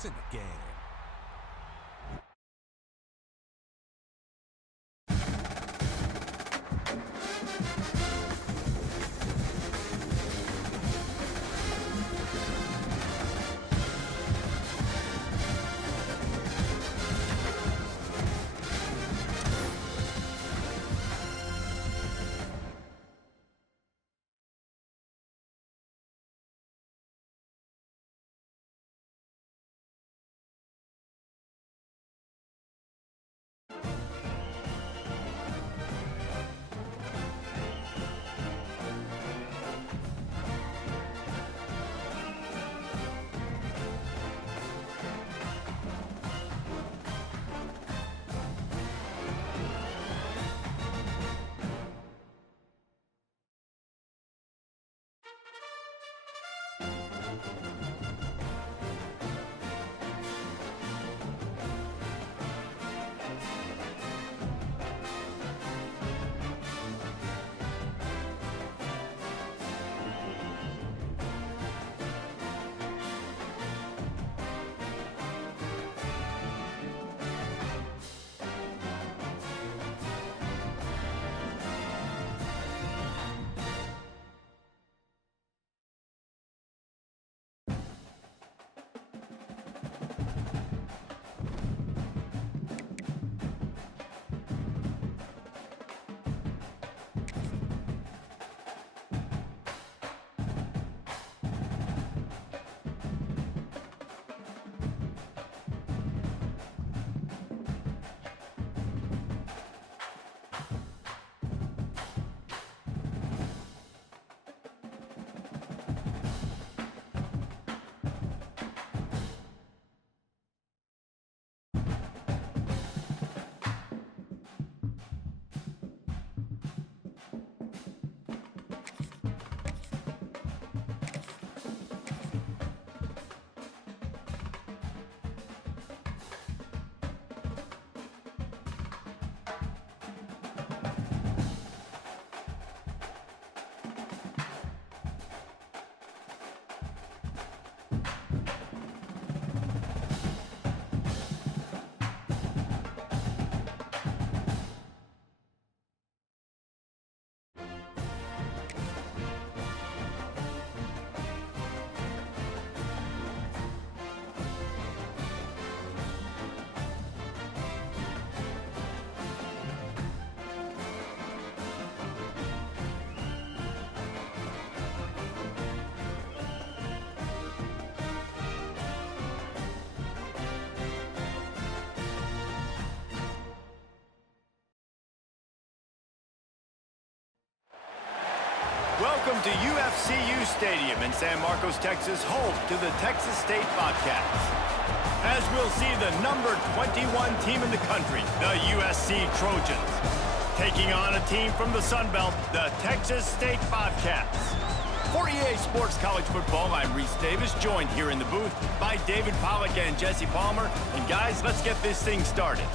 to the game. Welcome to UFCU Stadium in San Marcos, Texas, home to the Texas State Bobcats. As we'll see the number 21 team in the country, the USC Trojans, taking on a team from the Sun Belt, the Texas State Bobcats. For EA Sports College Football, I'm Reese Davis, joined here in the booth by David Pollack and Jesse Palmer. And guys, let's get this thing started.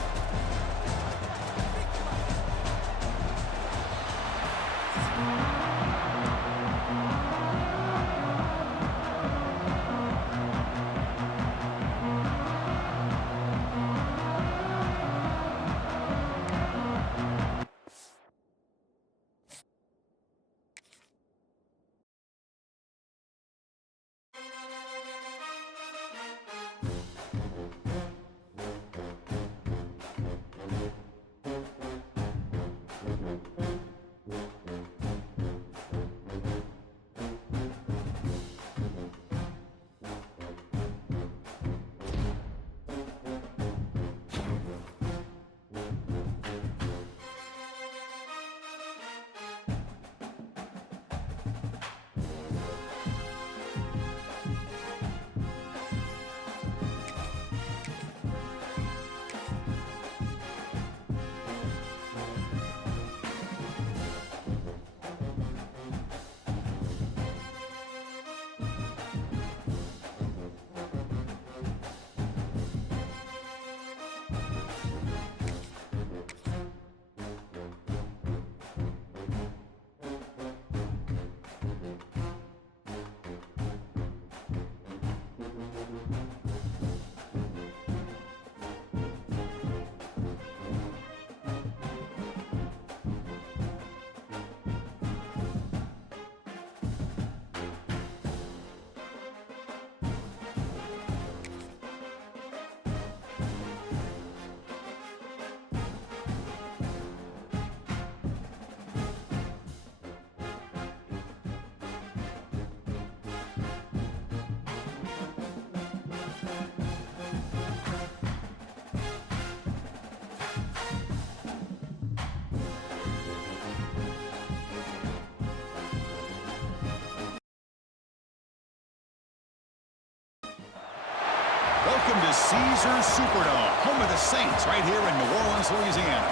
Welcome to Caesars Superdome, home of the Saints, right here in New Orleans, Louisiana.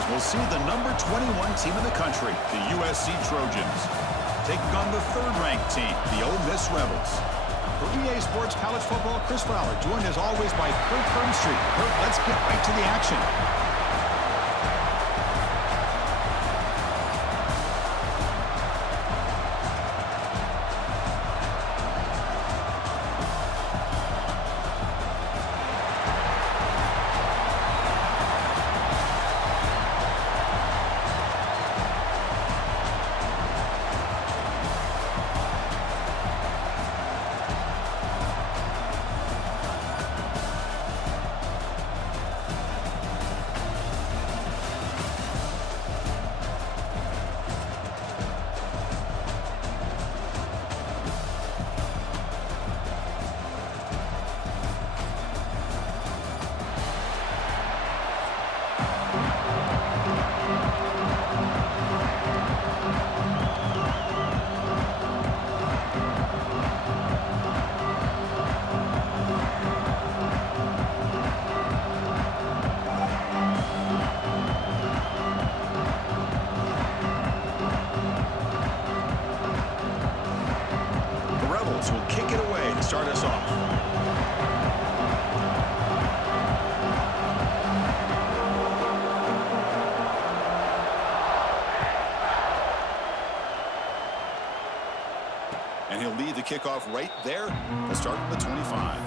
As we'll see the number 21 team in the country, the USC Trojans, taking on the third-ranked team, the Ole Miss Rebels. For EA Sports College Football, Chris Fowler, joined as always by Kurt Hermstreet. Kurt, let's get right to the action. Will kick it away to start us off. And he'll lead the kickoff right there to start from the 25.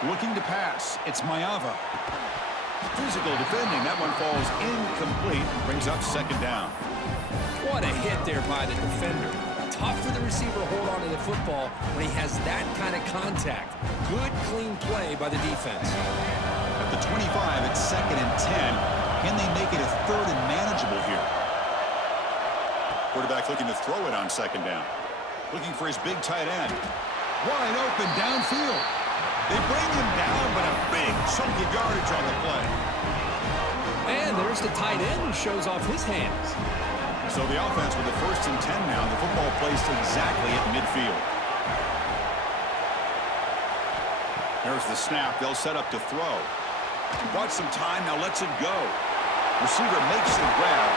Looking to pass, it's Mayava. Physical defending, that one falls incomplete, brings up second down. What a hit there by the defender. Tough for the receiver to hold on to the football when he has that kind of contact. Good, clean play by the defense. At the 25, it's 2nd and 10. Can they make it a 3rd and manageable here? Quarterback looking to throw it on 2nd down. Looking for his big tight end. Wide open downfield. They bring him down, but a big chunk of yardage on the play. And there's the tight end who shows off his hands. So the offense with the 1st and 10 now. The football placed exactly at midfield. There's the snap. They'll set up to throw. Bought some time. Now lets it go. Receiver makes the grab.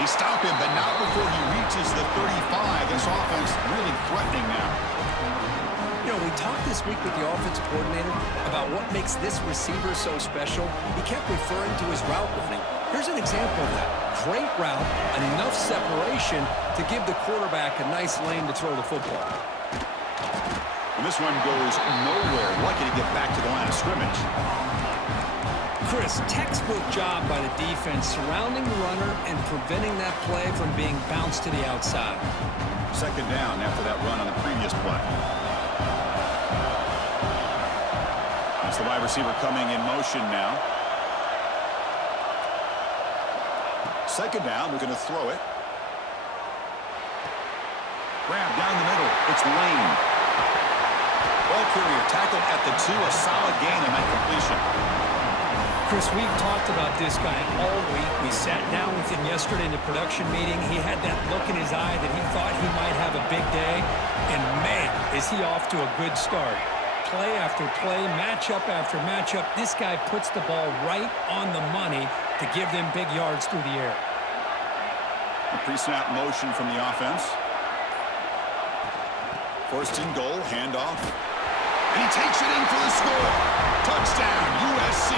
They stop him, but not before he reaches the 35. This offense really threatening now. You know, we talked this week with the offensive coordinator about what makes this receiver so special. He kept referring to his route running. Here's an example of that. Great route, enough separation to give the quarterback a nice lane to throw the football. And this one goes nowhere. Lucky to get back to the line of scrimmage. Chris, textbook job by the defense surrounding the runner and preventing that play from being bounced to the outside. 2nd down after that run on the previous play. That's the wide receiver coming in motion now. 2nd down, we're going to throw it. Grab down the middle. It's Lane. Ball carrier tackled at the 2. A solid gain on that completion. Chris, we've talked about this guy all week. We sat down with him yesterday in the production meeting. He had that look in his eye that he thought he might have a big day. And, man, is he off to a good start. Play after play, matchup after matchup. This guy puts the ball right on the money to give them big yards through the air. A pre-snap motion from the offense. 1st and goal, handoff. And he takes it in for the score. Touchdown, USC.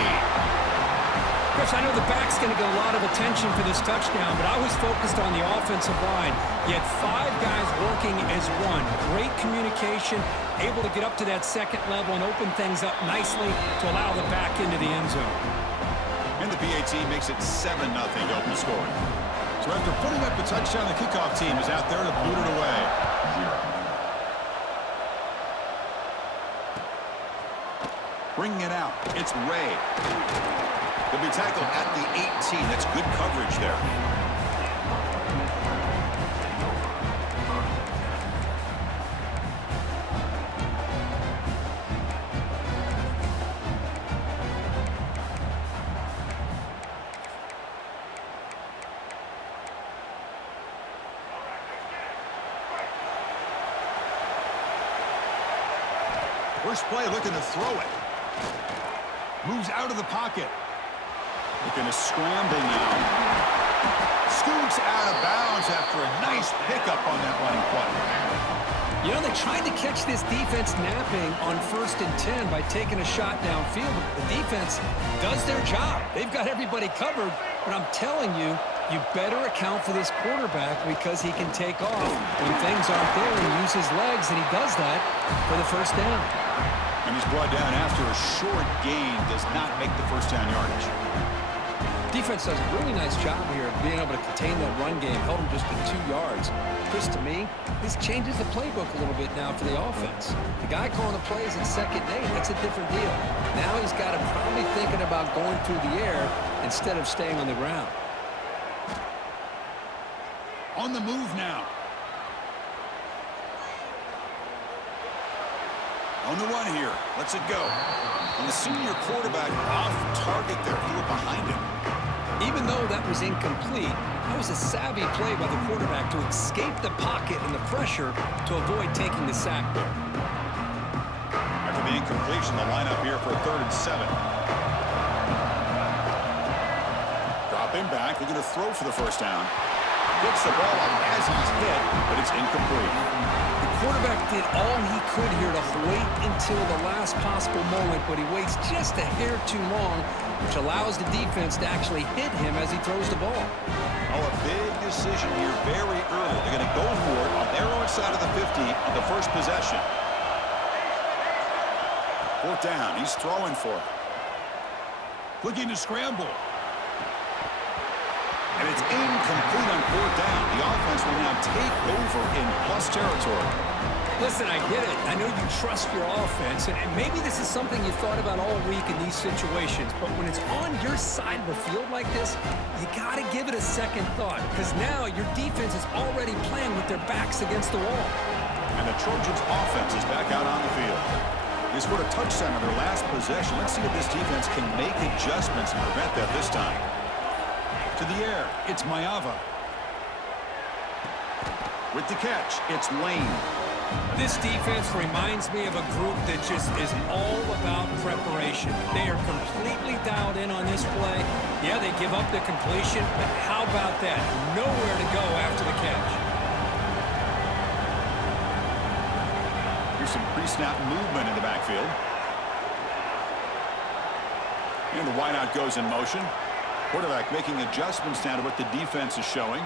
Chris, I know the back's going to get a lot of attention for this touchdown, but I was focused on the offensive line. You had 5 guys working as one. Great communication, able to get up to that 2nd level and open things up nicely to allow the back into the end zone. And the PAT makes it 7-0 to open scoring. So after putting up the touchdown, the kickoff team is out there to boot it away. Bringing it out. It's Ray. He'll be tackled at the 18. That's good coverage there. First play looking to throw it. Moves out of the pocket. Looking to scramble now. Scoots out of bounds after a nice pickup on that running play. You know, they tried to catch this defense napping on 1st and 10 by taking a shot downfield. The defense does their job. They've got everybody covered, but I'm telling you, you better account for this quarterback because he can take off when things aren't there and use his legs, and he does that for the first down. And he's brought down after a short gain, does not make the first down yardage. Defense does a really nice job here of being able to contain that run game, held him just to 2 yards. Chris, to me, this changes the playbook a little bit now for the offense. The guy calling the plays at 2nd and 8, that's a different deal. Now he's got to probably thinking about going through the air instead of staying on the ground. On the move now. On the run here. Lets it go. And the senior quarterback off target there. He went behind him. Even though that was incomplete, that was a savvy play by the quarterback to escape the pocket and the pressure to avoid taking the sack there. After the incompletion, the lineup here for a 3rd and 7. Drop him back. Looking to throw for the first down. Gets the ball off as he's hit, but it's incomplete. The quarterback did all he could here to wait until the last possible moment, but he waits just a hair too long, which allows the defense to actually hit him as he throws the ball. Oh, a big decision here very early. They're going to go for it on their own side of the 50 on the first possession. 4th down. He's throwing for it. Looking to scramble. And it's incomplete on 4th down. The offense will now take over in plus territory. Listen, I get it. I know you trust your offense, and maybe this is something you thought about all week in these situations, but when it's on your side of the field like this, you got to give it a second thought, because now your defense is already playing with their backs against the wall. And the Trojans' offense is back out on the field. They scored a touchdown on their last possession. Let's see if this defense can make adjustments and prevent that this time. To the air, it's Mayava. With the catch, it's Lane. This defense reminds me of a group that just is all about preparation. They are completely dialed in on this play. Yeah, they give up the completion, but how about that? Nowhere to go after the catch. Here's some pre-snap movement in the backfield. And the wideout goes in motion. Quarterback making adjustments now to what the defense is showing.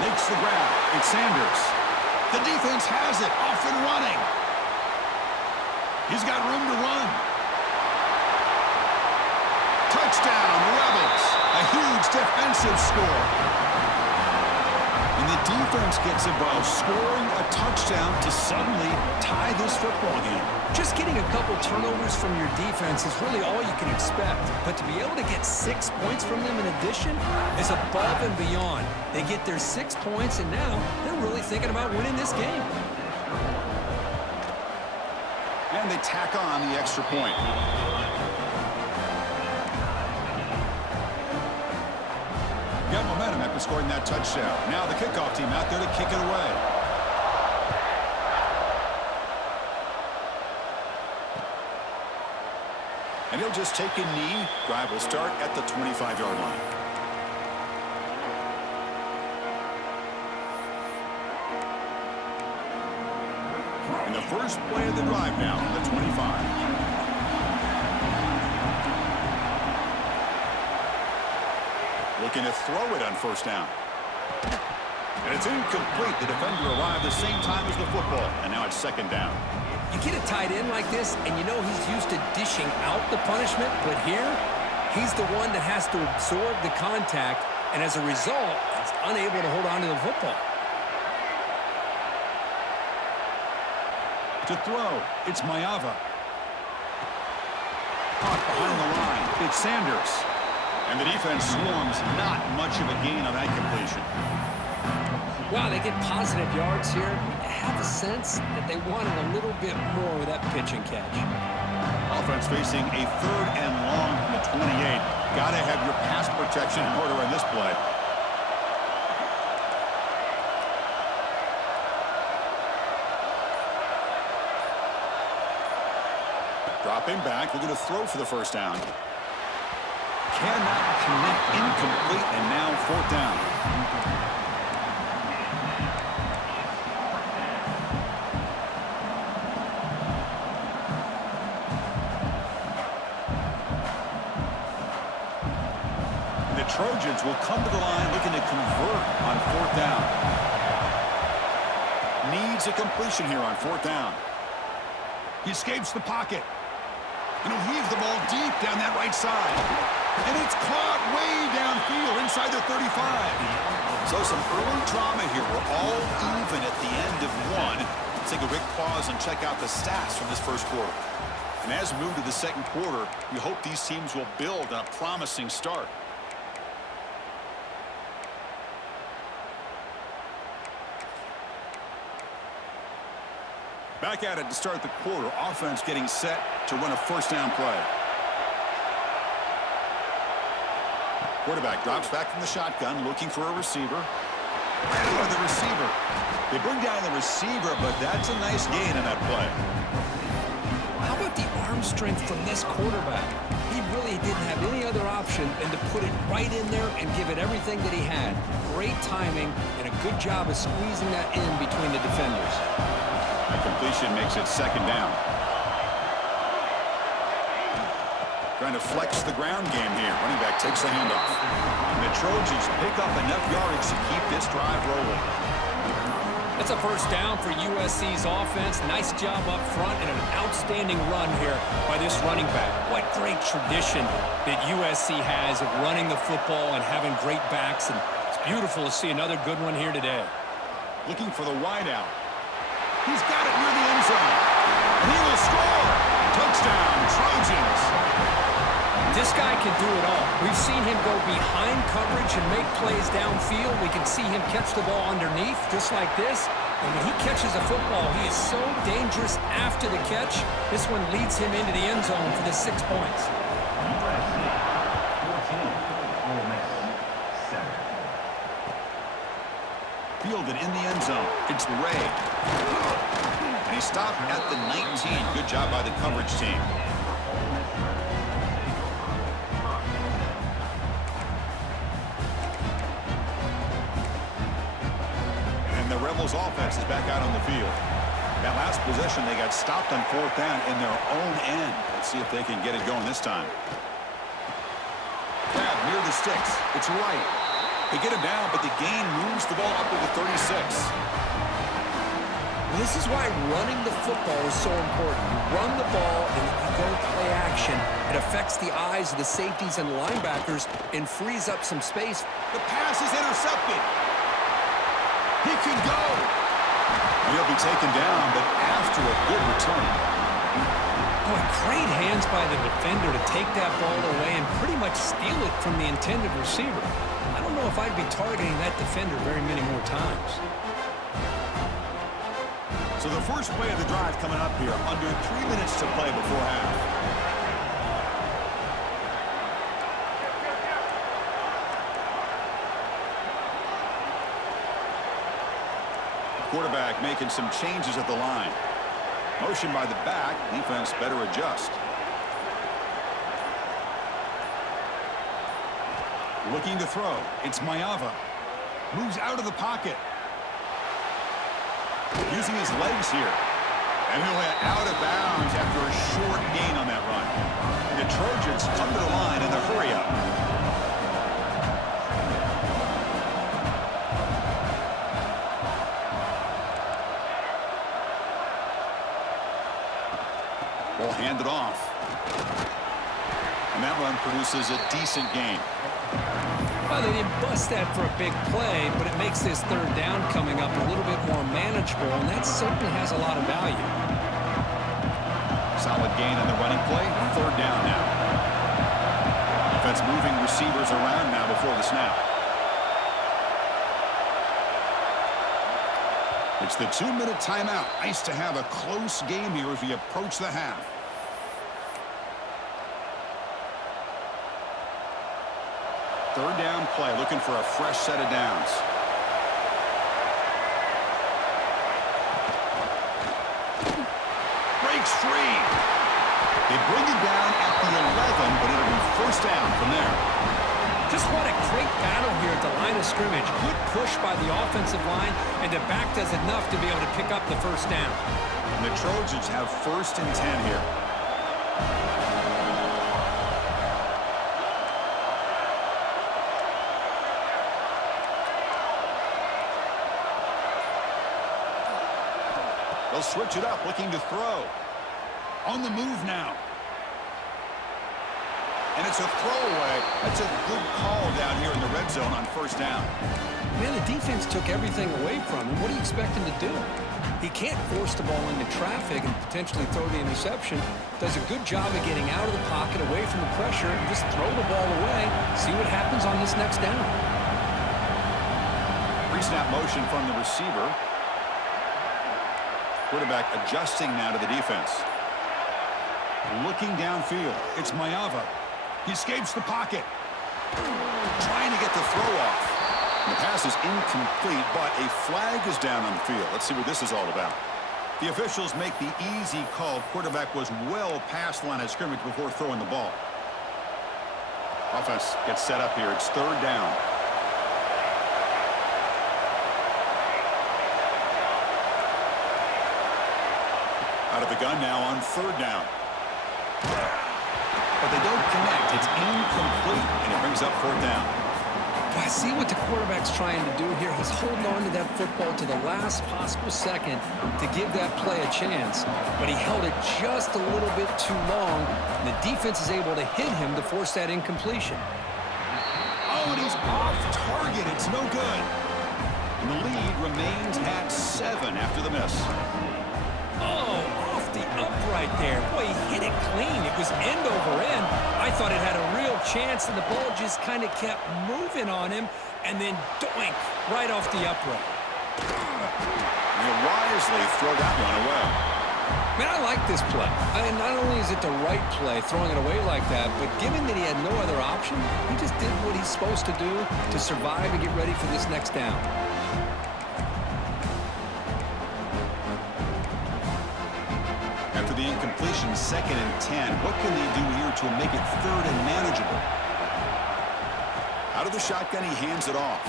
Makes the grab. It's Sanders. The defense has it. Off and running. He's got room to run. Touchdown, Rebels. A huge defensive score. And the defense gets involved, scoring a touchdown to suddenly tie this football game. Just getting a couple turnovers from your defense is really all you can expect. But to be able to get 6 points from them in addition is above and beyond. They get their 6 points, and now they're really thinking about winning this game. And they tack on the extra point. Got momentum after scoring that touchdown. Now the kickoff team out there to kick it away. And he'll just take a knee. Drive will start at the 25-yard line. And the first play of the drive now from the 25. Looking to throw it on first down. And it's incomplete. The defender arrived the same time as the football. And now it's 2nd down. You get a tight end like this, and you know he's used to dishing out the punishment, but here, he's the one that has to absorb the contact, and as a result, he's unable to hold on to the football. To throw, it's Maeva. Caught behind the line, it's Sanders. And the defense swarms, not much of a gain on that completion. Wow, they get positive yards here. I have a sense that they wanted a little bit more with that pitch and catch. Offense facing a 3rd and long from the 28. Got to have your pass protection in order in this play. Dropping back, looking to throw for the first down. Cannot connect, incomplete, and now 4th down. The Trojans will come to the line looking to convert on 4th down. Needs a completion here on 4th down. He escapes the pocket. And he'll heave the ball deep down that right side. And it's caught way downfield inside the 35. So some early drama here. We're all even at the end of one. Let's take a quick pause and check out the stats from this first quarter. And as we move to the second quarter, we hope these teams will build on a promising start. Back at it to start the quarter. Offense getting set to run a first down play. Quarterback drops back from the shotgun, looking for a receiver. Right over the receiver. They bring down the receiver, but that's a nice gain in that play. How about the arm strength from this quarterback? He really didn't have any other option than to put it right in there and give it everything that he had. Great timing and a good job of squeezing that in between the defenders. A completion makes it 2nd down. Trying to flex the ground game here. Running back takes the handoff. And the Trojans pick up enough yardage to keep this drive rolling. That's a first down for USC's offense. Nice job up front and an outstanding run here by this running back. What great tradition that USC has of running the football and having great backs. And it's beautiful to see another good one here today. Looking for the wideout. He's got it near the end zone. And he will score. Touchdown, Trojans. This guy can do it all. We've seen him go behind coverage and make plays downfield. We can see him catch the ball underneath just like this. And when he catches a football, he is so dangerous after the catch. This one leads him into the end zone for the 6 points. Fielded in the end zone. It's Ray. And he stopped at the 19. Good job by the coverage team. And the Rebels offense is back out on the field. That last possession, they got stopped on 4th down in their own end. Let's see if they can get it going this time. Grab near the sticks. It's right. They get him down, but the gain moves the ball up to the 36. This is why running the football is so important. You run the ball and you go play action. It affects the eyes of the safeties and linebackers and frees up some space. The pass is intercepted. He can go. And he'll be taken down, but after a good return. Boy, great hands by the defender to take that ball away and pretty much steal it from the intended receiver. I don't know if I'd be targeting that defender very many more times. So the first play of the drive coming up here. Under 3 minutes to play before half. Quarterback making some changes at the line. Motion by the back. Defense better adjust. Looking to throw. It's Maeva. Moves out of the pocket. Using his legs here. And he'll head out of bounds after a short gain on that run. And the Trojans come to the line in the hurry-up. Ball handed off. And that run produces a decent gain. Well, they didn't bust that for a big play, but it makes this 3rd down coming up a little bit more manageable, and that certainly has a lot of value. Solid gain on the running play. Third down now. Defense moving receivers around now before the snap. It's the 2-minute timeout. Nice to have a close game here as we approach the half. Third down play, looking for a fresh set of downs. Breaks free. They bring it down at the 11, but it'll be first down from there. Just what a great battle here at the line of scrimmage. Good push by the offensive line, and the back does enough to be able to pick up the first down. And the Trojans have 1st and 10 here. They'll switch it up, looking to throw. On the move now. And it's a throwaway. That's a good call down here in the red zone on first down. Man, the defense took everything away from him. What do you expect him to do? He can't force the ball into traffic and potentially throw the interception. Does a good job of getting out of the pocket, away from the pressure, and just throw the ball away. See what happens on this next down. Pre-snap motion from the receiver. Quarterback adjusting now to the defense. Looking downfield. It's Mayava. He escapes the pocket. Trying to get the throw off. The pass is incomplete, but a flag is down on the field. Let's see what this is all about. The officials make the easy call. Quarterback was well past the line of scrimmage before throwing the ball. Offense gets set up here. It's third down. Out of the gun now on third down. But they don't connect. It's incomplete, and it brings up fourth down. I see what the quarterback's trying to do here. He's holding on to that football to the last possible second to give that play a chance. But he held it just a little bit too long, and the defense is able to hit him to force that incompletion. Oh, and he's off target. It's no good. And the lead remains at 7 after the miss. Oh, off the upright there. Boy, he hit it clean. It was end over end. I thought it had a real chance, and the ball just kind of kept moving on him, and then doink, right off the upright. He'll wisely throw that one away. Man, I like this play. Not only is it the right play, throwing it away like that, but given that he had no other option, he just did what he's supposed to do to survive and get ready for this next down. After the incompletion, 2nd and 10. What can they do here to make it third and manageable? Out of the shotgun, he hands it off.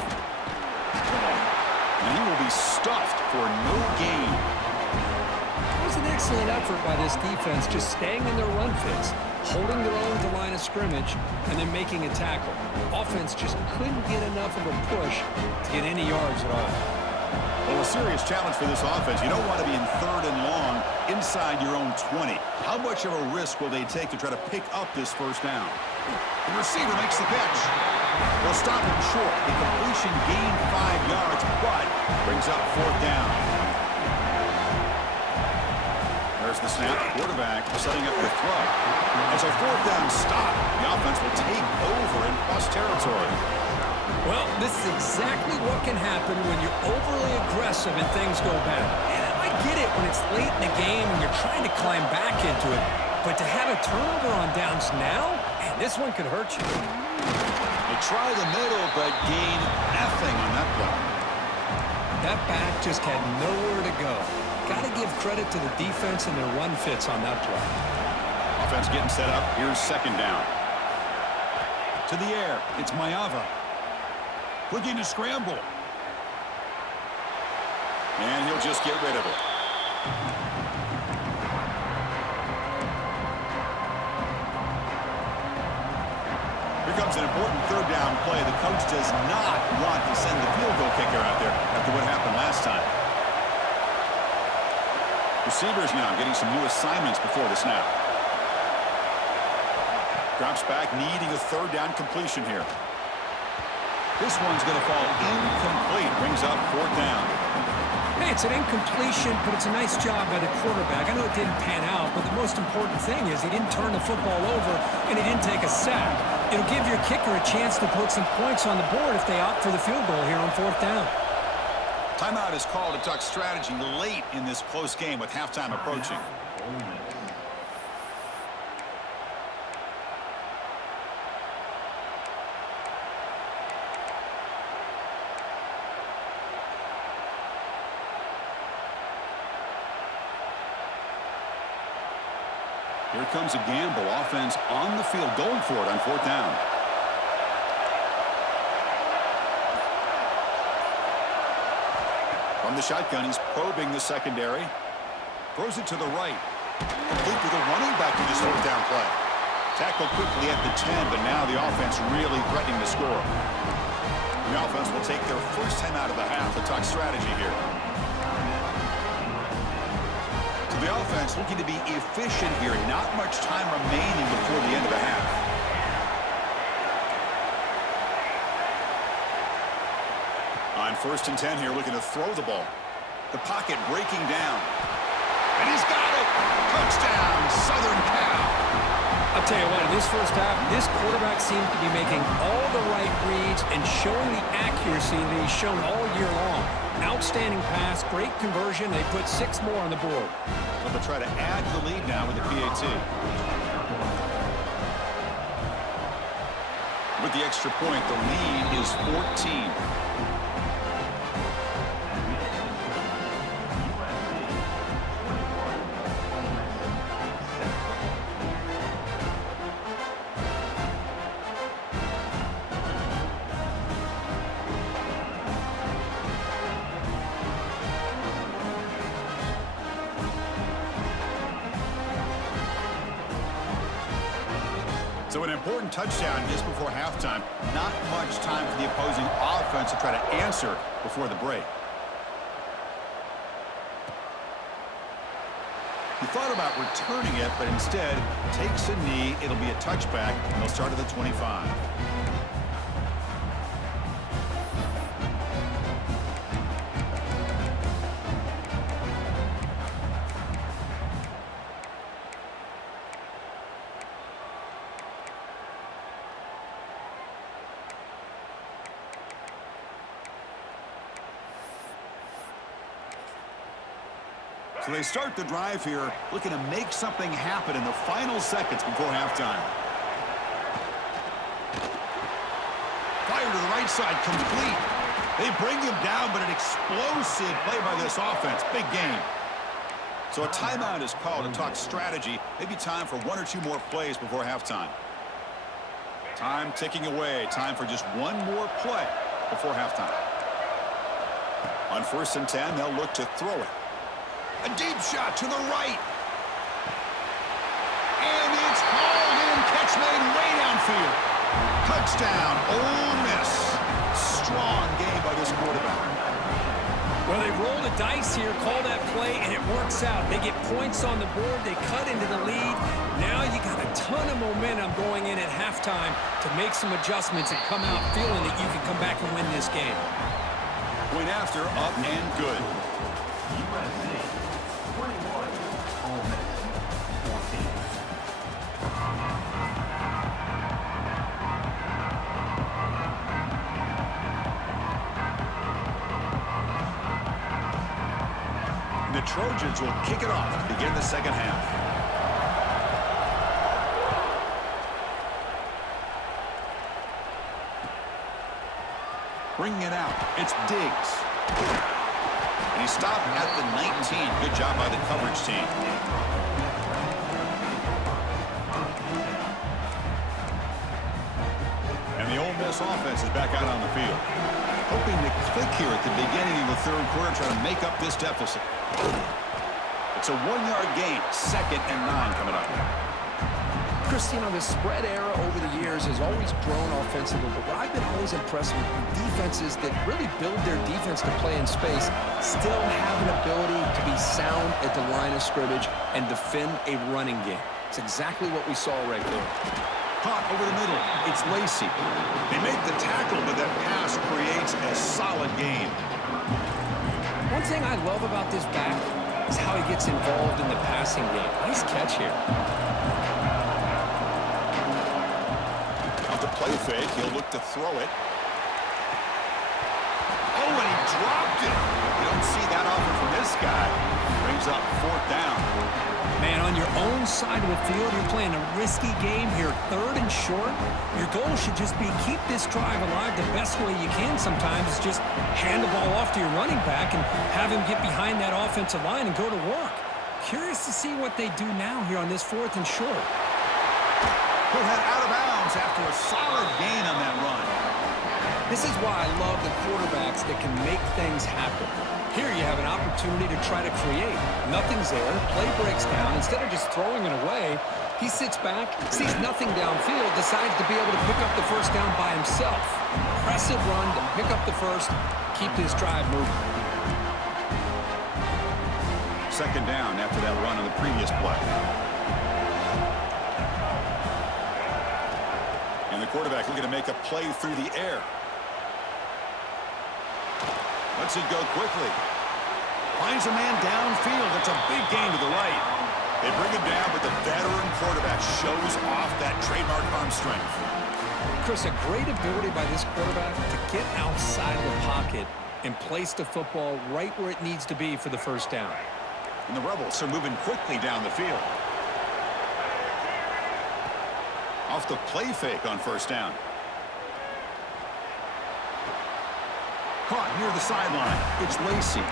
And he will be stuffed for no gain. It was an excellent effort by this defense, just staying in their run fits, holding their own to line of scrimmage, and then making a tackle. Offense just couldn't get enough of a push to get any yards at all. Well, a serious challenge for this offense. You don't want to be in third and long inside your own 20. How much of a risk will they take to try to pick up this first down? The receiver makes the catch. They'll stop him short. The completion gained 5 yards, but brings up fourth down. There's the snap. Quarterback setting up the throw. As a fourth down stop, the offense will take over in plus territory. Well, this is exactly what can happen when you're overly aggressive and things go bad. And I get it when it's late in the game and you're trying to climb back into it. But to have a turnover on downs now, man, this one could hurt you. They try the middle, but gain nothing on that play. That back just had nowhere to go. Got to give credit to the defense and their run fits on that play. Offense getting set up. Here's second down. To the air. It's Mayava. Looking to scramble. And he'll just get rid of it. Here comes an important third down play. The coach does not want to send the field goal kicker out there after what happened last time. Receivers now getting some new assignments before the snap. Drops back, needing a third down completion here. This one's going to fall incomplete. Brings up fourth down. Hey, it's an incompletion, but it's a nice job by the quarterback. I know it didn't pan out, but the most important thing is he didn't turn the football over and he didn't take a sack. It'll give your kicker a chance to put some points on the board if they opt for the field goal here on 4th down. Timeout is called to talk strategy late in this close game with halftime approaching. Here comes a gamble. Offense on the field going for it on 4th down. From the shotgun, he's probing the secondary. Throws it to the right. Complete to the running back with his 4th down play. Tackled quickly at the 10, but now the offense really threatening to score. The offense will take their first time out of the half to talk strategy here. The offense looking to be efficient here. Not much time remaining before the end of the half. On 1st and 10 here, looking to throw the ball. The pocket breaking down. And he's got it! Touchdown, Southern Cal! I'll tell you what, in this first half, this quarterback seems to be making all the right reads and showing the accuracy that he's shown all year long. Outstanding pass, great conversion. They put 6 more on the board. They'll try to add the lead now with the PAT. With the extra point, the lead is 14. So an important touchdown just before halftime. Not much time for the opposing offense to try to answer before the break. He thought about returning it, but instead takes a knee. It'll be a touchback, and they'll start at the 25. So they start the drive here, looking to make something happen in the final seconds before halftime. Fire to the right side, complete. They bring him down, but an explosive play by this offense. Big game. So a timeout is called to talk strategy. Maybe time for 1 or 2 more plays before halftime. Time ticking away. Time for just 1 more play before halftime. On 1st and 10, they'll look to throw it. A deep shot to the right. And it's hauled in. Catch made way downfield. Touchdown, Ole Miss. Strong game by this quarterback. Well, they roll the dice here, call that play, and it works out. They get points on the board. They cut into the lead. Now you got a ton of momentum going in at halftime to make some adjustments and come out feeling that you can come back and win this game. Point after, up and good. The Trojans will kick it off to begin the second half. Bringing it out. It's Diggs. And he stopped at the 19. Good job by the coverage team. And the Ole Miss offense is back out on the field. Hoping to click here at the beginning of the 3rd quarter, trying to make up this deficit. It's a 1-yard gain. 2nd and 9 coming up. Christine, the spread era over the years has always grown offensively, but what I've been always impressed with defenses that really build their defense to play in space still have an ability to be sound at the line of scrimmage and defend a running game. It's exactly what we saw right there. Caught over the middle. It's Lacey. They make the tackle, but that pass creates a solid gain. One thing I love about this back is how he gets involved in the passing game. Nice catch here. Off the play fake, he'll look to throw it. Oh, and he dropped it. You don't see that often from this guy. Brings up 4th down. Man, on your own side of the field, you're playing a risky game here, 3rd and short. Your goal should just be keep this drive alive the best way you can sometimes. Is just hand the ball off to your running back and have him get behind that offensive line and go to work. Curious to see what they do now here on this 4th and short. He'll head out of bounds after a solid gain on that run. This is why I love the quarterbacks that can make things happen. Here you have an opportunity to try to create. Nothing's there. Play breaks down. Instead of just throwing it away, he sits back, sees nothing downfield, decides to be able to pick up the first down by himself. Impressive run to pick up the first, keep this drive moving. 2nd down after that run on the previous play. And the quarterback looking to make a play through the air. Lets it go quickly. Finds a man downfield. That's a big gain to the right. They bring him down, but the veteran quarterback shows off that trademark arm strength. Chris, a great ability by this quarterback to get outside the pocket and place the football right where it needs to be for the first down. And the Rebels are moving quickly down the field. Off the play fake on 1st down. Caught near the sideline. It's Lacey.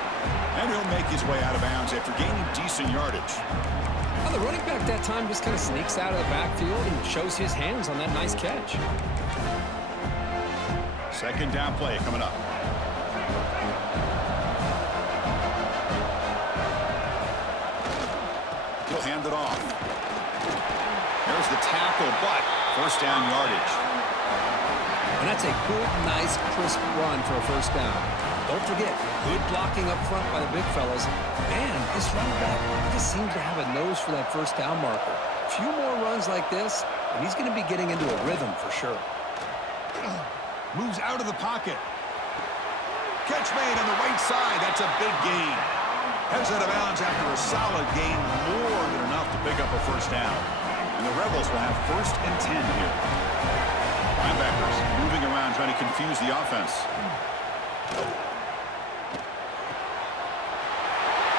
And he'll make his way out of bounds after gaining decent yardage. Well, the running back that time just kind of sneaks out of the backfield and shows his hands on that nice catch. 2nd down play coming up. He'll hand it off. There's the tackle, but 1st down yardage. And that's a good, nice, crisp run for a 1st down. Don't forget, good blocking up front by the big fellas. And this running back just seems to have a nose for that 1st down marker. A few more runs like this, and he's going to be getting into a rhythm for sure. Moves out of the pocket. Catch made on the right side. That's a big gain. Heads out of bounds after a solid gain, more than enough to pick up a 1st down. And the Rebels will have 1st and 10 here. Linebackers moving around trying to confuse the offense.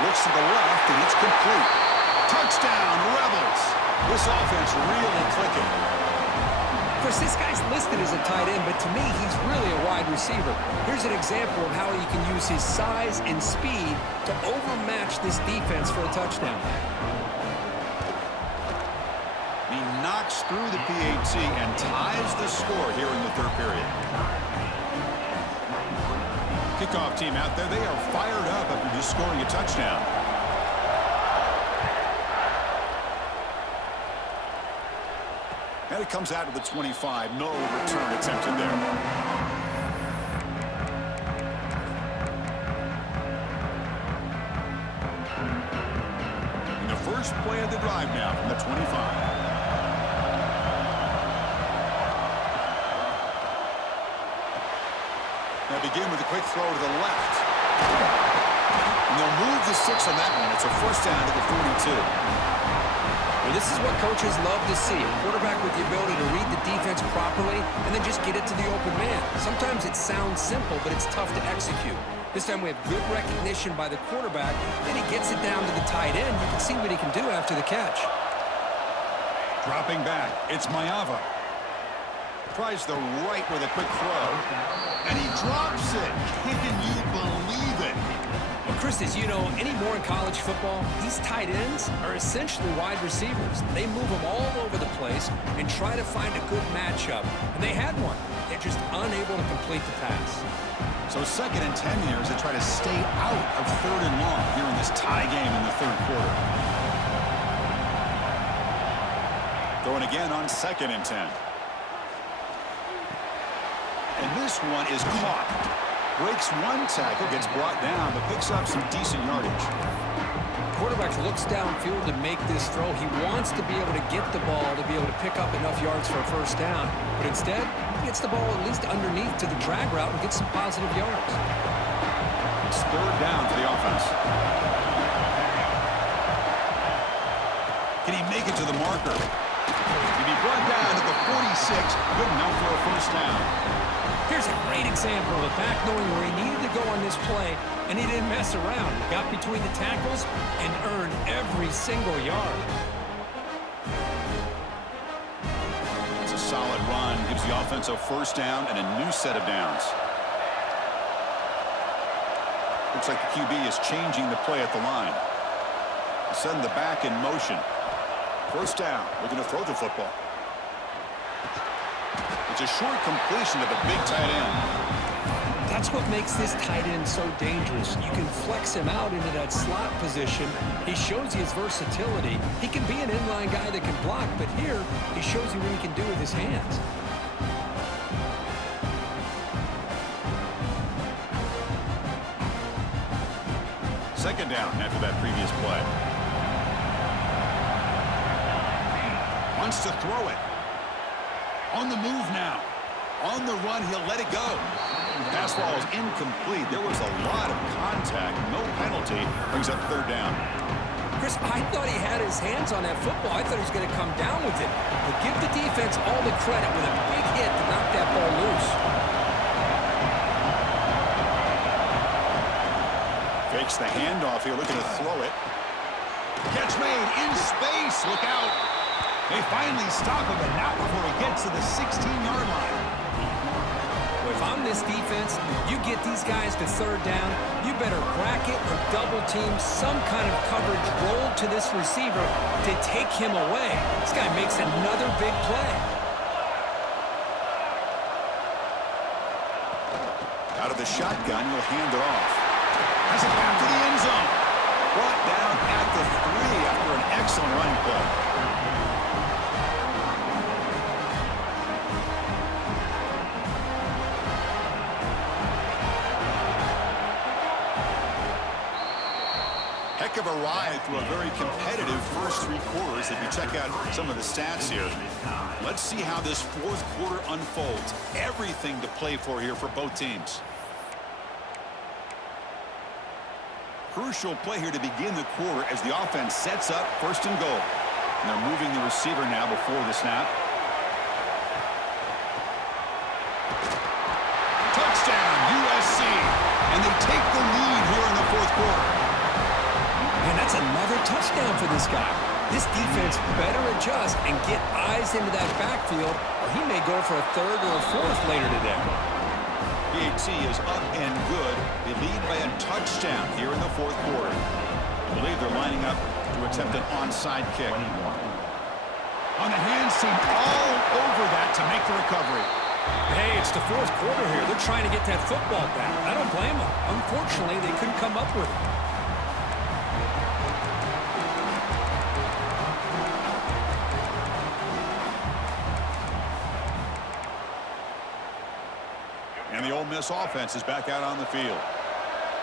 Looks to the left, and it's complete. Touchdown, Rebels. This offense really clicking. Of course, this guy's listed as a tight end, but to me, he's really a wide receiver. Here's an example of how he can use his size and speed to overmatch this defense for a touchdown. He knocks through the PAT and ties the score here in the 3rd period. Kickoff team out there, they are fired up after just scoring a touchdown. And it comes out of the 25. No return attempted there. And the first play of the drive now from the 25. Now begin with a quick throw to the left. And they'll move the 6 on that one. It's a 1st down to the 42. Well, this is what coaches love to see. A quarterback with the ability to read the defense properly and then just get it to the open man. Sometimes it sounds simple, but it's tough to execute. This time we have good recognition by the quarterback, and he gets it down to the tight end. You can see what he can do after the catch. Dropping back, it's Mayava. Tries the right with a quick throw, and he drops it. Can you believe it? Well, Chris, as you know, anymore in college football, these tight ends are essentially wide receivers. They move them all over the place and try to find a good matchup. And they had one. They're just unable to complete the pass. So 2nd and 10 here as they try to stay out of 3rd and long here in this tie game in the 3rd quarter. Throwing again on 2nd and 10. And this one is caught. Breaks one tackle, gets brought down, but picks up some decent yardage. Quarterback looks downfield to make this throw. He wants to be able to get the ball to be able to pick up enough yards for a 1st down. But instead, he gets the ball at least underneath to the drag route and gets some positive yards. It's third down for the offense. Can he make it to the marker? Can be brought down to the 46. Good enough for a first down. Here's a great example of a back knowing where he needed to go on this play, and he didn't mess around. He got between the tackles and earned every single yard. It's a solid run. Gives the offense a first down and a new set of downs. Looks like the QB is changing the play at the line. Sending the back in motion. First down. Looking to throw the football. It's a short completion of a big tight end. That's what makes this tight end so dangerous. You can flex him out into that slot position. He shows you his versatility. He can be an inline guy that can block, but here he shows you what he can do with his hands. Second down after that previous play. Wants to throw it. On the move now. On the run, he'll let it go. Pass ball is incomplete. There was a lot of contact. No penalty. Brings up third down. Chris, I thought he had his hands on that football. I thought he was going to come down with it. But give the defense all the credit with a big hit to knock that ball loose. Fakes the handoff here, looking to throw it. Catch made in space. Look out. They finally stop him, but not before he gets to the 16-yard line. Well, if I'm this defense, you get these guys to third down, you better bracket or double team some kind of coverage roll to this receiver to take him away. This guy makes another big play. Out of the shotgun, he'll hand it off. Has it back to the end zone. Brought down at the 3 after an excellent running play. Heck of a ride through a very competitive first 3 quarters. If you check out some of the stats here, let's see how this fourth quarter unfolds. Everything to play for here for both teams. Crucial play here to begin the quarter as the offense sets up first and goal. And they're moving the receiver now before the snap. Touchdown, USC. And they take the lead here in the fourth quarter. And that's another touchdown for this guy. This defense better adjust and get eyes into that backfield, or he may go for a third or a fourth later today. PAT is up and good. They lead by a touchdown here in the fourth quarter. I believe they're lining up to attempt an onside kick. On the hands team all over that to make the recovery. Hey, it's the fourth quarter here. They're trying to get that football back. I don't blame them. Unfortunately, they couldn't come up with it. And the Ole Miss offense is back out on the field.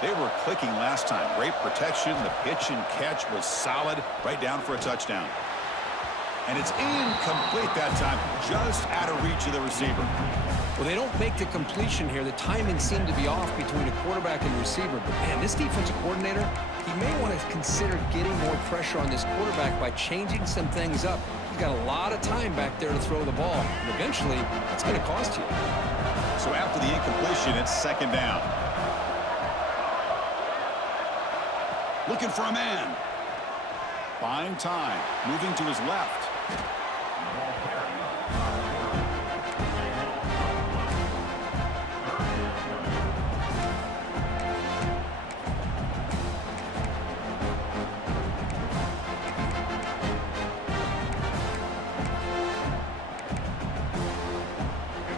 They were clicking last time. Great protection. The pitch and catch was solid. Right down for a touchdown. And it's incomplete that time. Just out of reach of the receiver. Well, they don't make the completion here. The timing seemed to be off between a quarterback and receiver. But, man, this defensive coordinator, he may want to consider getting more pressure on this quarterback by changing some things up. He's got a lot of time back there to throw the ball. And eventually, that's going to cost you. So after the incompletion, it's second down. Looking for a man. Buying time. Moving to his left.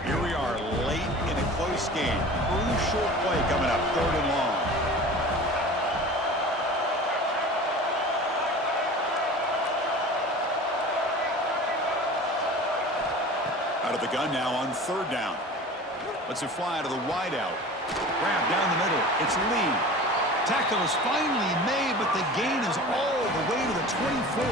Here we are late in a close game. Crucial play coming up, third and long. Out of the gun now on third down. Lets it fly to the wideout. Grab down the middle. It's Lee. Tackle is finally made, but the gain is all the way to the 24.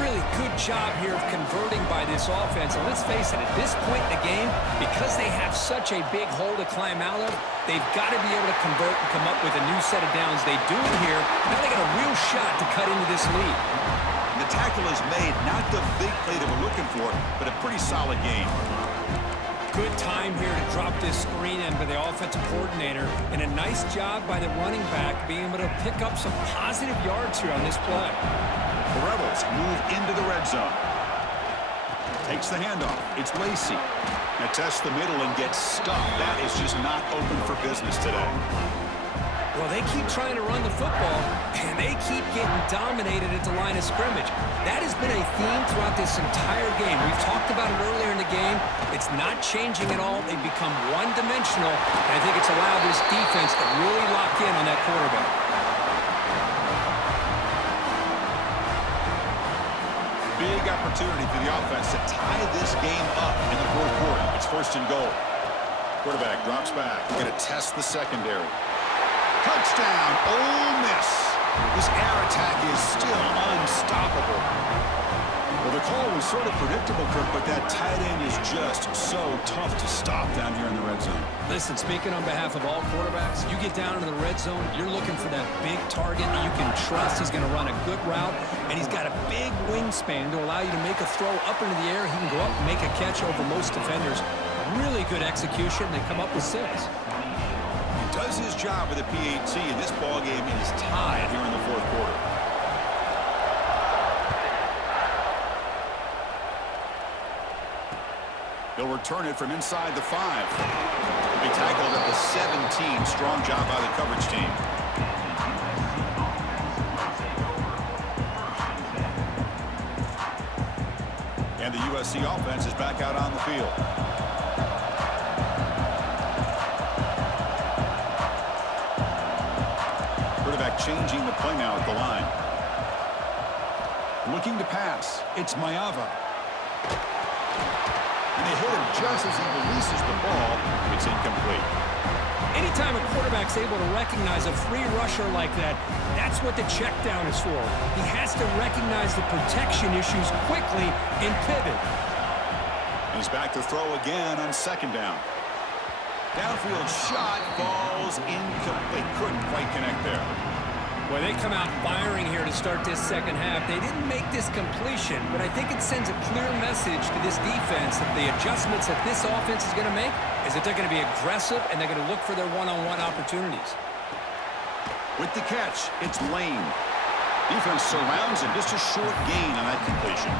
really good job here of converting by this offense. And let's face it, at this point in the game, because they have such a big hole to climb out of, they've got to be able to convert and come up with a new set of downs. They do it here. Now they got a real shot to cut into this lead. The tackle is made, not the big play that we're looking for, but a pretty solid game. Good time here to drop this screen in by the offensive coordinator, and a nice job by the running back being able to pick up some positive yards here on this play. The Rebels move into the red zone. Takes the handoff. It's Lacey. Now tests the middle and gets stuffed. That is just not open for business today. Well, they keep trying to run the football, and they keep getting dominated at the line of scrimmage. That has been a theme throughout this entire game. We've talked about it earlier in the game. It's not changing at all. They've become one-dimensional, and I think it's allowed this defense to really lock in on that quarterback. Big opportunity for the offense to tie this game up in the fourth quarter. It's first and goal. Quarterback drops back. Going to test the secondary. Touchdown, Ole Miss. This air attack is still unstoppable. Well, the call was sort of predictable, Kirk, but that tight end is just so tough to stop down here in the red zone. Listen, speaking on behalf of all quarterbacks, you get down into the red zone, you're looking for that big target you can trust. He's going to run a good route, and he's got a big wingspan to allow you to make a throw up into the air. He can go up and make a catch over most defenders. Really good execution. They come up with 6. Does his job with the PAT, and this ball game is tied here in the fourth quarter. They'll return it from inside the 5. They tackled at the 17. Strong job by the coverage team. And the USC offense is back out on the field. Changing the play now at the line. Looking to pass. It's Mayava. And they hit him just as he releases the ball. It's incomplete. Anytime a quarterback's able to recognize a free rusher like that, that's what the check down is for. He has to recognize the protection issues quickly and pivot. He's back to throw again on second down. Downfield shot falls incomplete. Couldn't quite connect there. Well, they come out firing here to start this second half. They didn't make this completion, but I think it sends a clear message to this defense that the adjustments that this offense is going to make is that they're going to be aggressive and they're going to look for their one-on-one opportunities. With the catch, it's Lane. Defense surrounds him. Just a short gain on that completion.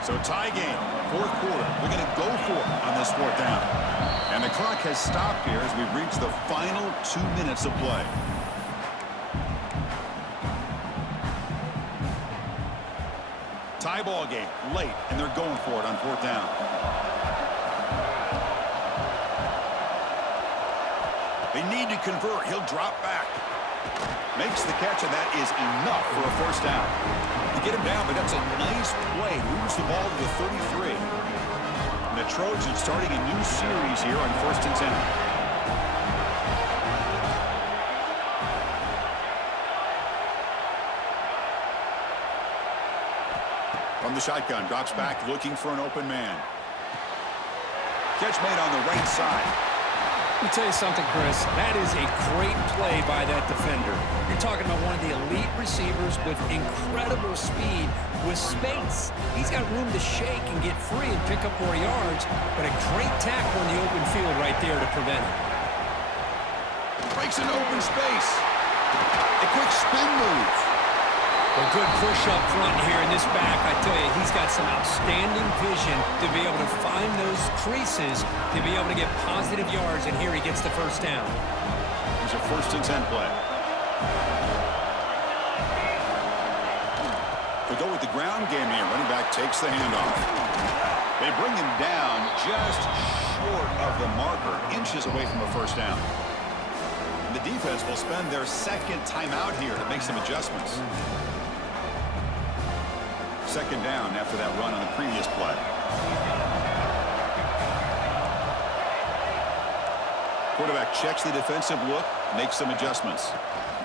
So tie game, fourth quarter. We're going to go for it on this fourth down. And the clock has stopped here as we've reached the final 2 minutes of play. Tie ball game, late, and they're going for it on fourth down. They need to convert. He'll drop back. Makes the catch, and that is enough for a first down. They get him down, but that's a nice play. Moves the ball to the 33. And the Trojans starting a new series here on 1st and 10. From the shotgun, drops back, looking for an open man. Catch made on the right side. Let me tell you something, Chris. That is a great play by that defender. You're talking about one of the elite receivers with incredible speed, with space. He's got room to shake and get free and pick up more yards, but a great tackle in the open field right there to prevent it. Breaks an open space. A quick spin move. A good push up front here in this back. I tell you, he's got some outstanding vision to be able to find those creases, to be able to get positive yards, and here he gets the first down. Here's a 1st and 10 play. They go with the ground game here. Running back takes the handoff. They bring him down just short of the marker, inches away from a first down. And the defense will spend their second timeout here to make some adjustments. Second down after that run on the previous play. Quarterback checks the defensive look, makes some adjustments.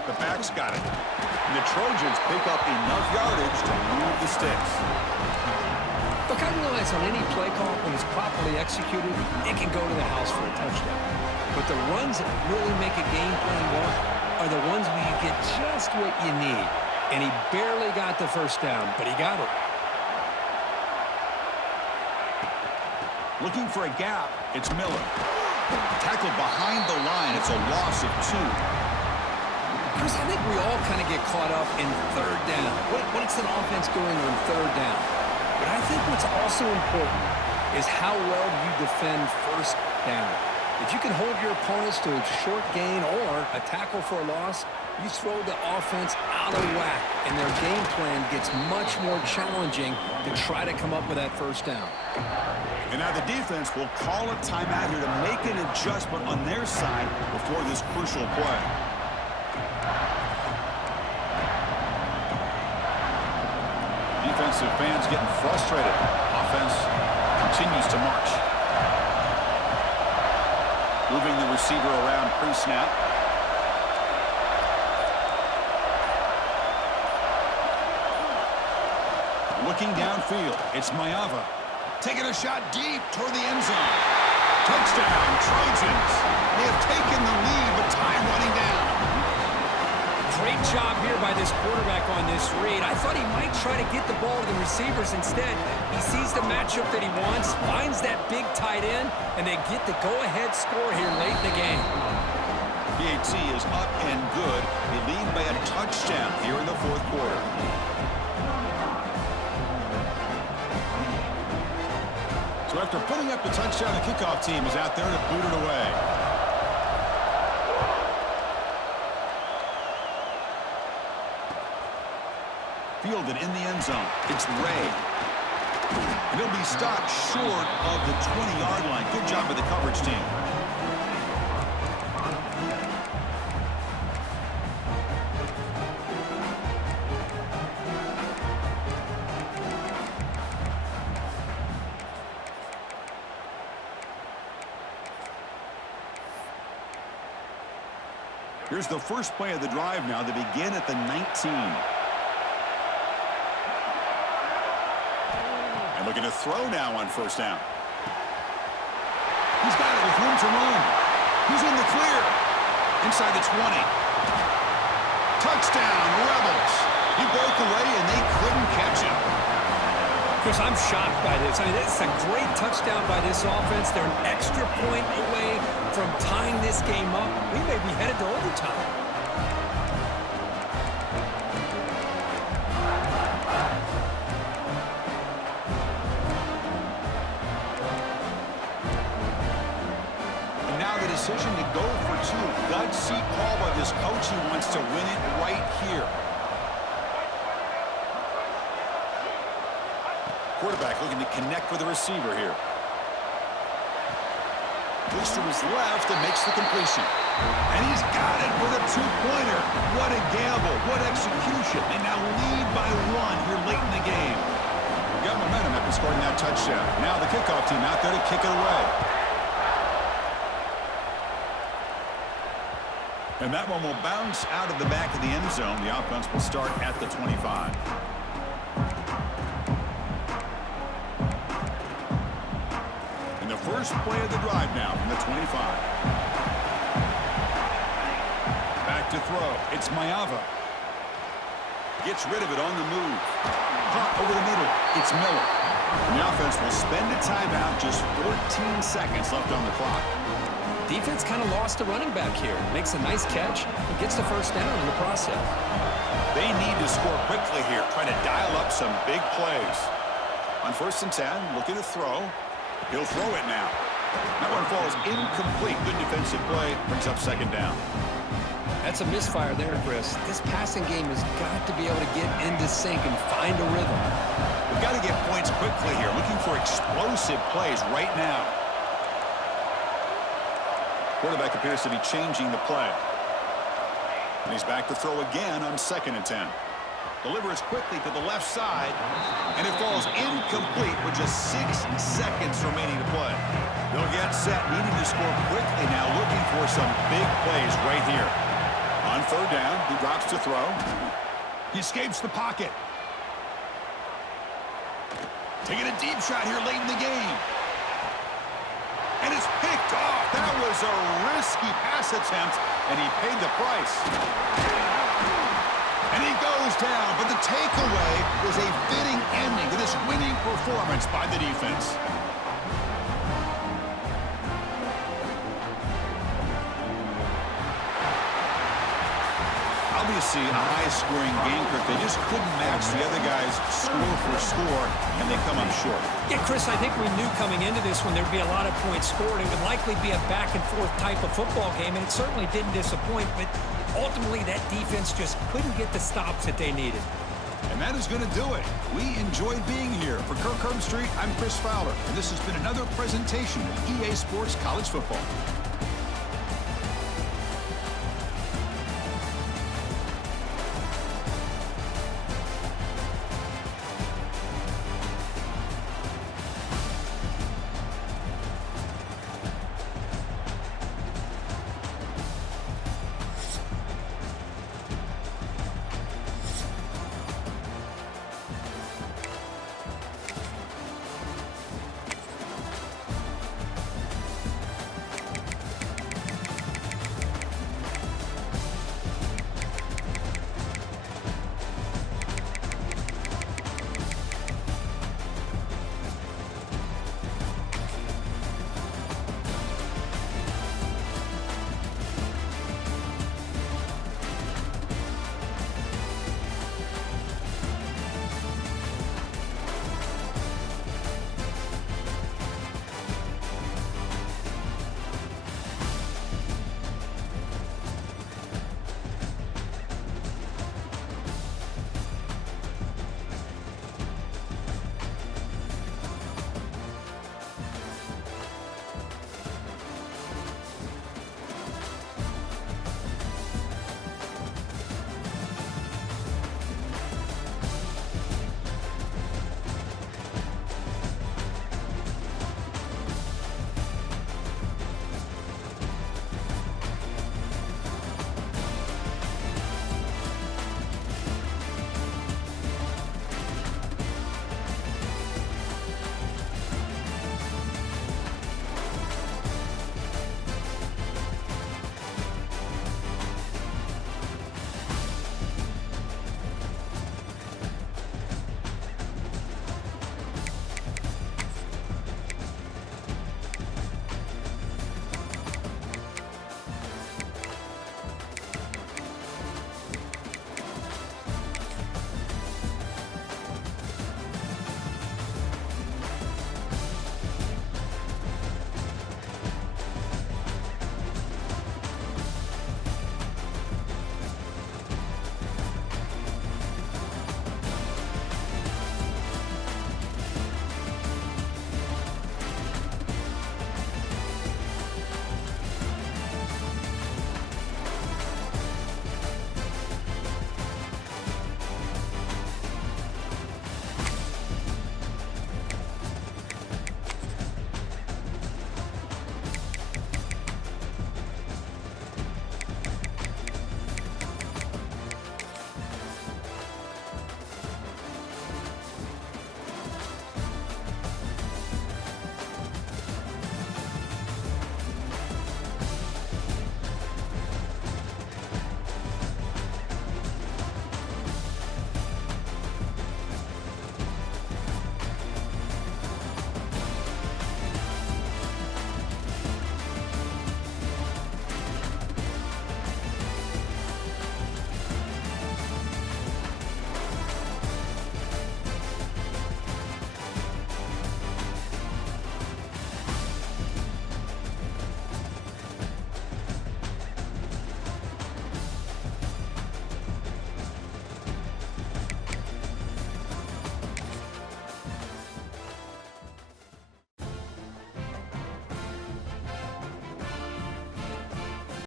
The back's got it. And the Trojans pick up enough yardage to move the sticks. Look, I realize on any play call, when it's properly executed, it can go to the house for a touchdown. But the runs that really make a game plan work are the ones where you get just what you need. And he barely got the first down, but he got it. Looking for a gap, it's Miller. Tackled behind the line, it's a loss of 2. Chris, I think we all kind of get caught up in third down. What's an offense doing on third down? But I think what's also important is how well you defend first down. If you can hold your opponents to a short gain or a tackle for a loss, you throw the offense out of whack, and their game plan gets much more challenging to try to come up with that first down. And now the defense will call a timeout here to make an adjustment on their side before this crucial play. Defensive fans getting frustrated. Offense continues to march. Moving the receiver around pre-snap. Looking downfield, it's Mayava. Taking a shot deep toward the end zone. Touchdown, Trojans. They have taken the lead, but time running down. Great job here by this quarterback on this read. I thought he might try to get the ball to the receivers. Instead, he sees the matchup that he wants, finds that big tight end, and they get the go-ahead score here late in the game. PAT is up and good. They lead by a touchdown here in the fourth quarter. So after putting up the touchdown, the kickoff team is out there to boot it away. Fielded in the end zone. It's Ray. And he'll be stopped short of the 20-yard line. Good job by the coverage team. Here's the first play of the drive now. They begin at the 19. And looking to throw now on first down. He's got it with room to run. He's in the clear. Inside the 20. Touchdown, Rebels. He broke away, and they couldn't catch him. Chris, I'm shocked by this. I mean, it's a great touchdown by this offense. They're an extra point away from tying this game up. We may be headed to overtime. And now the decision to go for 2. Gutsy call by this coach. He wants to win it right here. Quarterback looking to connect with the receiver here. Looks to his left and makes the completion. And he's got it for the 2-pointer. What a gamble. What execution. They now lead by 1 here late in the game. We've got momentum after scoring that touchdown. Now the kickoff team out there to kick it away. And that one will bounce out of the back of the end zone. The offense will start at the 25. First play of the drive now from the 25. Back to throw. It's Mayava. Gets rid of it on the move. Hot over the middle. It's Miller. And the offense will spend a timeout. Just 14 seconds left on the clock. Defense kind of lost a running back here. Makes a nice catch and gets the first down in the process. They need to score quickly here. Trying to dial up some big plays. On 1st and 10, looking to throw. He'll throw it now. That one falls incomplete. Good defensive play. Brings up 2nd down. That's a misfire there, Chris. This passing game has got to be able to get into sync and find a rhythm. We've got to get points quickly here. Looking for explosive plays right now. Quarterback appears to be changing the play. And he's back to throw again on 2nd and 10. Delivers quickly to the left side, and it falls incomplete with just 6 seconds remaining to play. They'll get set, needing to score quickly now, looking for some big plays right here. On third down, he drops to throw. He escapes the pocket. Taking a deep shot here late in the game. And it's picked off. That was a risky pass attempt, and he paid the price. And he goes down, but the takeaway is a fitting ending to this winning performance by the defense. Obviously, a high-scoring game, Kirk. They just couldn't match the other guys score for score, and they come up short. Yeah, Chris, I think we knew coming into this one there'd be a lot of points scored. It would likely be a back-and-forth type of football game, and it certainly didn't disappoint, but ultimately that defense just couldn't get the stops that they needed. And that is going to do it. We enjoyed being here. For Kirk Herbstreit, I'm Chris Fowler, and this has been another presentation of EA Sports College Football.